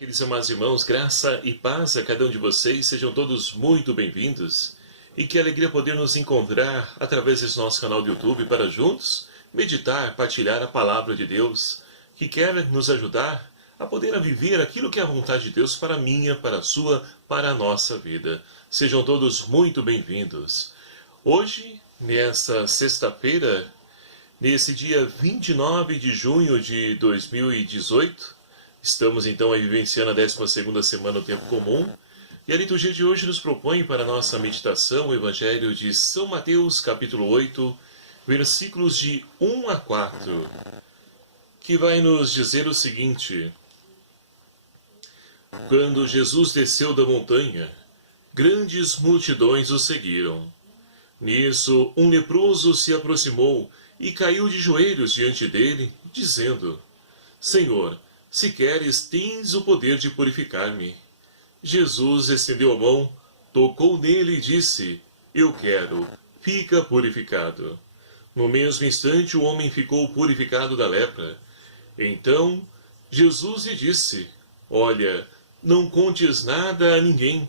Queridos amados irmãos, graça e paz a cada um de vocês, sejam todos muito bem-vindos. E que alegria poder nos encontrar através desse nosso canal do YouTube para juntos meditar, partilhar a palavra de Deus, que quer nos ajudar a poder viver aquilo que é a vontade de Deus para a minha, para a sua, para a nossa vida. Sejam todos muito bem-vindos. Hoje, nessa sexta-feira, nesse dia 29 de junho de 2018, estamos então aí vivenciando a 12ª semana do Tempo Comum, e a liturgia de hoje nos propõe para a nossa meditação o Evangelho de São Mateus, capítulo 8, versículos de 1 a 4, que vai nos dizer o seguinte: Quando Jesus desceu da montanha, grandes multidões o seguiram. Nisso, um leproso se aproximou e caiu de joelhos diante dele, dizendo: Senhor, se queres, tens o poder de purificar-me. Jesus estendeu a mão, tocou nele e disse: Eu quero, fica purificado. No mesmo instante o homem ficou purificado da lepra. Então Jesus lhe disse: Olha, não contes nada a ninguém,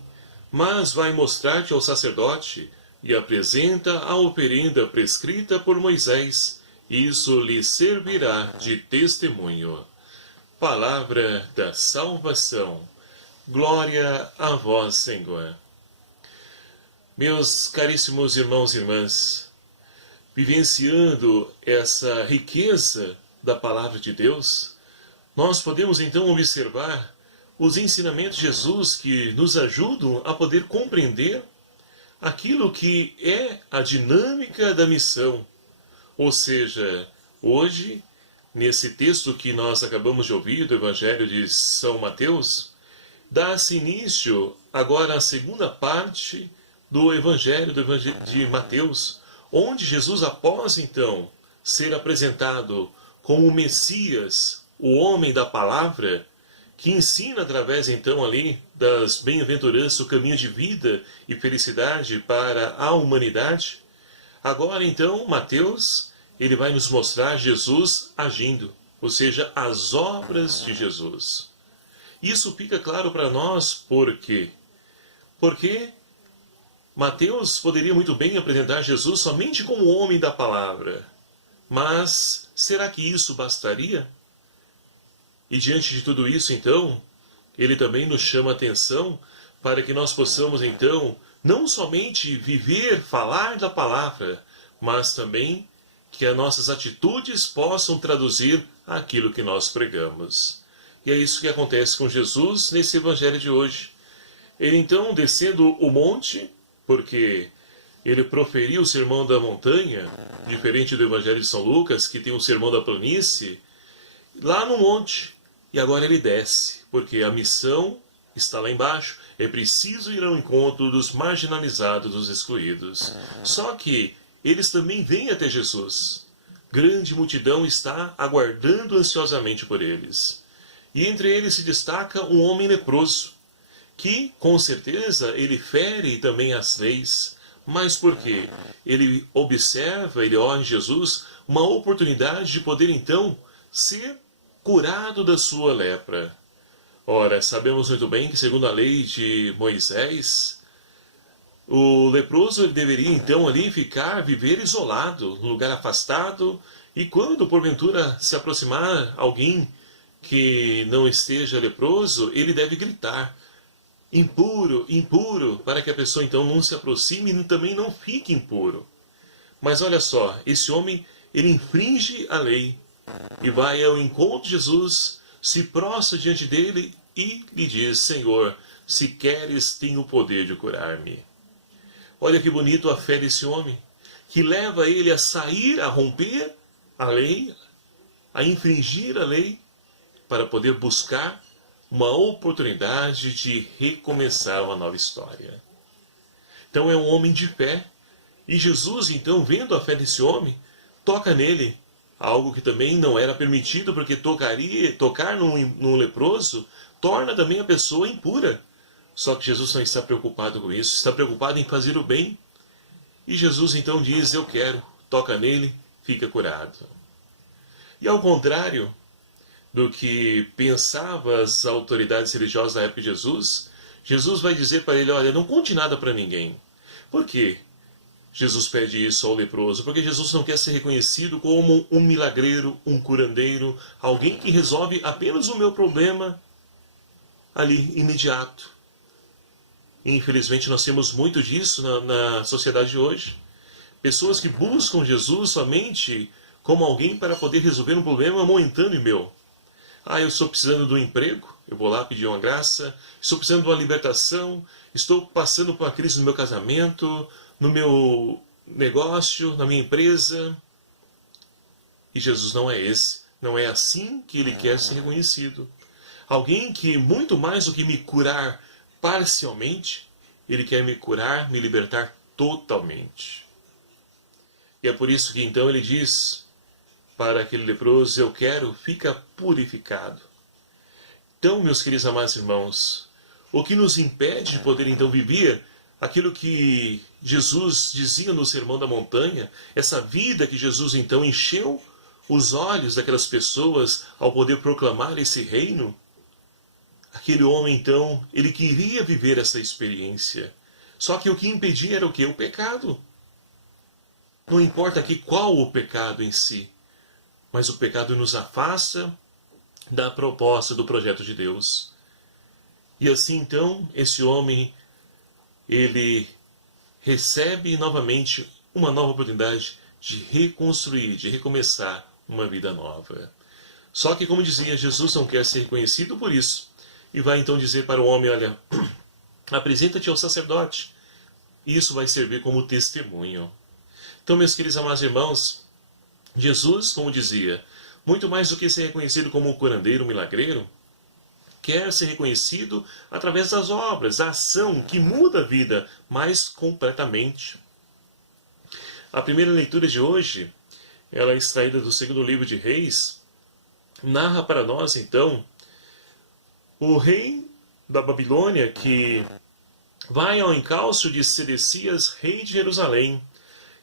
mas vai mostrar-te ao sacerdote e apresenta a oferenda prescrita por Moisés. Isso lhe servirá de testemunho. Palavra da salvação. Glória a vós, Senhor. Meus caríssimos irmãos e irmãs, vivenciando essa riqueza da palavra de Deus, nós podemos então observar os ensinamentos de Jesus que nos ajudam a poder compreender aquilo que é a dinâmica da missão. Ou seja, hoje, nesse texto que nós acabamos de ouvir do Evangelho de São Mateus, dá-se início agora à segunda parte do Evangelho de Mateus, onde Jesus, após então ser apresentado como o Messias, o homem da palavra, que ensina através então ali das bem-aventuranças o caminho de vida e felicidade para a humanidade, agora então Mateus, ele vai nos mostrar Jesus agindo, ou seja, as obras de Jesus. Isso fica claro para nós por quê? Porque Mateus poderia muito bem apresentar Jesus somente como homem da palavra. Mas será que isso bastaria? E diante de tudo isso, então, ele também nos chama a atenção para que nós possamos, então, não somente viver, falar da palavra, mas também que as nossas atitudes possam traduzir aquilo que nós pregamos. E é isso que acontece com Jesus nesse evangelho de hoje. Ele então, descendo o monte, porque ele proferiu o sermão da montanha, diferente do evangelho de São Lucas, que tem o sermão da planície, lá no monte. E agora ele desce, porque a missão está lá embaixo. É preciso ir ao encontro dos marginalizados, dos excluídos. Só que eles também vêm até Jesus. Grande multidão está aguardando ansiosamente por eles. E entre eles se destaca um homem leproso, que, com certeza, ele fere também as leis. Mas por quê? Ele observa, ele olha em Jesus uma oportunidade de poder, então, ser curado da sua lepra. Ora, sabemos muito bem que, segundo a lei de Moisés, o leproso ele deveria então ali viver isolado, num lugar afastado, e quando porventura se aproximar alguém que não esteja leproso, ele deve gritar: impuro, impuro, para que a pessoa então não se aproxime e também não fique impuro. Mas olha só, esse homem, ele infringe a lei e vai ao encontro de Jesus, se prostra diante dele e lhe diz: Senhor, se queres, tem o poder de curar-me. Olha que bonito a fé desse homem, que leva ele a sair, a romper a lei, a infringir a lei, para poder buscar uma oportunidade de recomeçar uma nova história. Então é um homem de fé. E Jesus, então, vendo a fé desse homem, toca nele, algo que também não era permitido, porque tocar num leproso torna também a pessoa impura. Só que Jesus não está preocupado com isso, está preocupado em fazer o bem. E Jesus então diz: eu quero, toca nele, fica curado. E ao contrário, do que pensavam as autoridades religiosas da época de Jesus, Jesus vai dizer para ele, olha, não conte nada para ninguém. Por quê? Jesus pede isso ao leproso, porque Jesus não quer ser reconhecido como um milagreiro, um curandeiro, alguém que resolve apenas o meu problema ali, imediato. E, infelizmente, nós temos muito disso na sociedade de hoje. Pessoas que buscam Jesus somente como alguém para poder resolver um problema momentâneo meu. Eu estou precisando de um emprego, eu vou lá pedir uma graça. Estou precisando de uma libertação, estou passando por uma crise no meu casamento, no meu negócio, na minha empresa. E Jesus não é esse. Não é assim que ele quer ser reconhecido. Alguém que, muito mais do que me curar parcialmente, ele quer me curar, me libertar totalmente. E é por isso que então ele diz para aquele leproso, eu quero, fica purificado. Então, meus queridos amados irmãos, o que nos impede de poder então viver aquilo que Jesus dizia no Sermão da Montanha, essa vida que Jesus então encheu os olhos daquelas pessoas ao poder proclamar esse reino, aquele homem então, ele queria viver essa experiência. Só que o que impedia era o quê? O pecado. Não importa aqui qual o pecado em si, mas o pecado nos afasta da proposta do projeto de Deus. E assim então, esse homem, ele recebe novamente uma nova oportunidade de reconstruir, de recomeçar uma vida nova. Só que, como dizia, Jesus não quer ser reconhecido por isso. E vai então dizer para o homem, olha, apresenta-te ao sacerdote. Isso vai servir como testemunho. Então, meus queridos amados irmãos, Jesus, como dizia, muito mais do que ser reconhecido como um curandeiro, um milagreiro, quer ser reconhecido através das obras, a ação que muda a vida mais completamente. A primeira leitura de hoje, ela é extraída do segundo livro de Reis, narra para nós, então, o rei da Babilônia que vai ao encalço de Sedecias, rei de Jerusalém,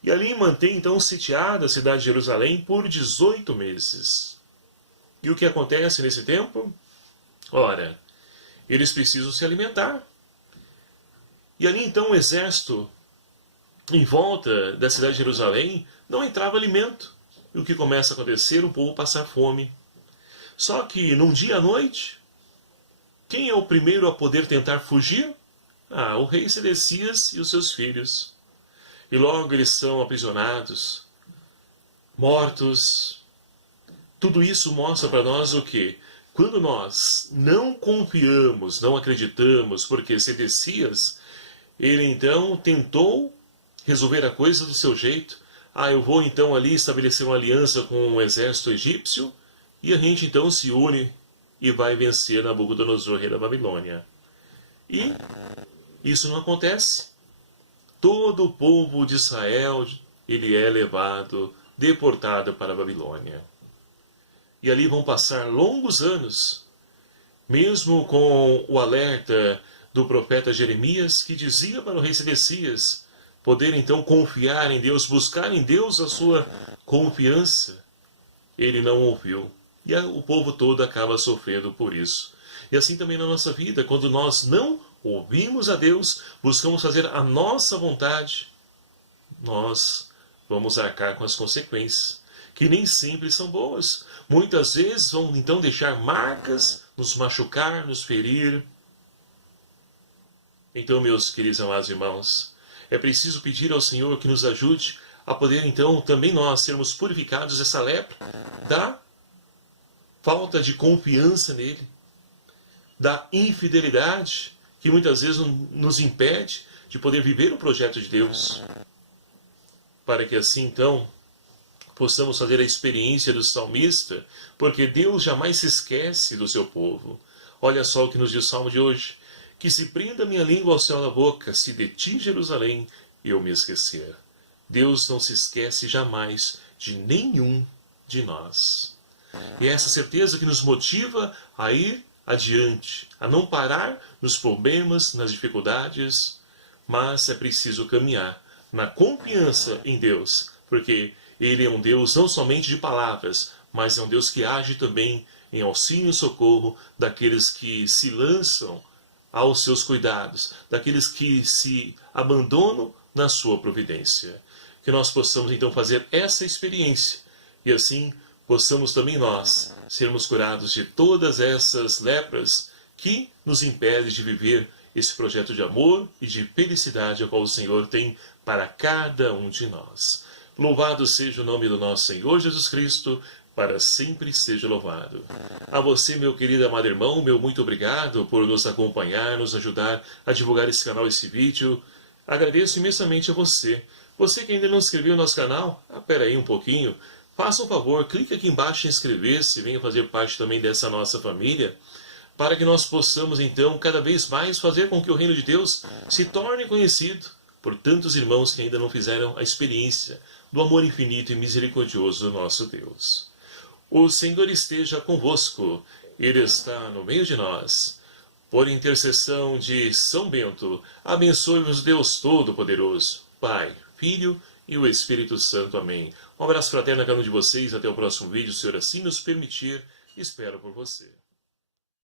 e ali mantém então sitiada a cidade de Jerusalém por 18 meses. E o que acontece nesse tempo? Ora, eles precisam se alimentar. E ali então o exército em volta da cidade de Jerusalém não entrava alimento. E o que começa a acontecer? O povo passar fome. Só que num dia à noite, quem é o primeiro a poder tentar fugir? O rei Sedecias e os seus filhos. E logo eles são aprisionados, mortos. Tudo isso mostra para nós o quê? Quando nós não confiamos, não acreditamos, porque Sedecias, ele então tentou resolver a coisa do seu jeito. Eu vou então ali estabelecer uma aliança com o exército egípcio, e a gente então se une e vai vencer Nabucodonosor, rei da Babilônia. E isso não acontece. Todo o povo de Israel, ele é levado, deportado para a Babilônia. E ali vão passar longos anos, mesmo com o alerta do profeta Jeremias, que dizia para o rei Sedecias poder então confiar em Deus, buscar em Deus a sua confiança. Ele não ouviu. E o povo todo acaba sofrendo por isso. E assim também na nossa vida, quando nós não ouvimos a Deus, buscamos fazer a nossa vontade, nós vamos arcar com as consequências, que nem sempre são boas. Muitas vezes vão então deixar marcas, nos machucar, nos ferir. Então, meus queridos amados irmãos, é preciso pedir ao Senhor que nos ajude a poder então também nós sermos purificados dessa lepra, da falta de confiança nele, da infidelidade, que muitas vezes nos impede de poder viver o projeto de Deus. Para que assim, então, possamos fazer a experiência do salmista, porque Deus jamais se esquece do seu povo. Olha só o que nos diz o salmo de hoje. Que se prenda minha língua ao céu da boca, se de ti, Jerusalém, eu me esquecer. Deus não se esquece jamais de nenhum de nós. E é essa certeza que nos motiva a ir adiante, a não parar nos problemas, nas dificuldades, mas é preciso caminhar na confiança em Deus, porque Ele é um Deus não somente de palavras, mas é um Deus que age também em auxílio e socorro daqueles que se lançam aos seus cuidados, daqueles que se abandonam na sua providência. Que nós possamos então fazer essa experiência e assim possamos também nós sermos curados de todas essas lepras que nos impedem de viver esse projeto de amor e de felicidade ao qual o Senhor tem para cada um de nós. Louvado seja o nome do nosso Senhor Jesus Cristo, para sempre seja louvado. A você, meu querido amado irmão, meu muito obrigado por nos acompanhar, nos ajudar a divulgar esse canal, esse vídeo. Agradeço imensamente a você. Você que ainda não se inscreveu no nosso canal, espera aí um pouquinho. Faça um favor, clique aqui embaixo em inscrever-se, venha fazer parte também dessa nossa família, para que nós possamos então cada vez mais fazer com que o reino de Deus se torne conhecido por tantos irmãos que ainda não fizeram a experiência do amor infinito e misericordioso do nosso Deus. O Senhor esteja convosco, Ele está no meio de nós. Por intercessão de São Bento, abençoe-vos Deus Todo-Poderoso, Pai, Filho e o Espírito Santo. Amém. Um abraço fraterno a cada um de vocês. Até o próximo vídeo, se o Senhor assim nos permitir. Espero por você.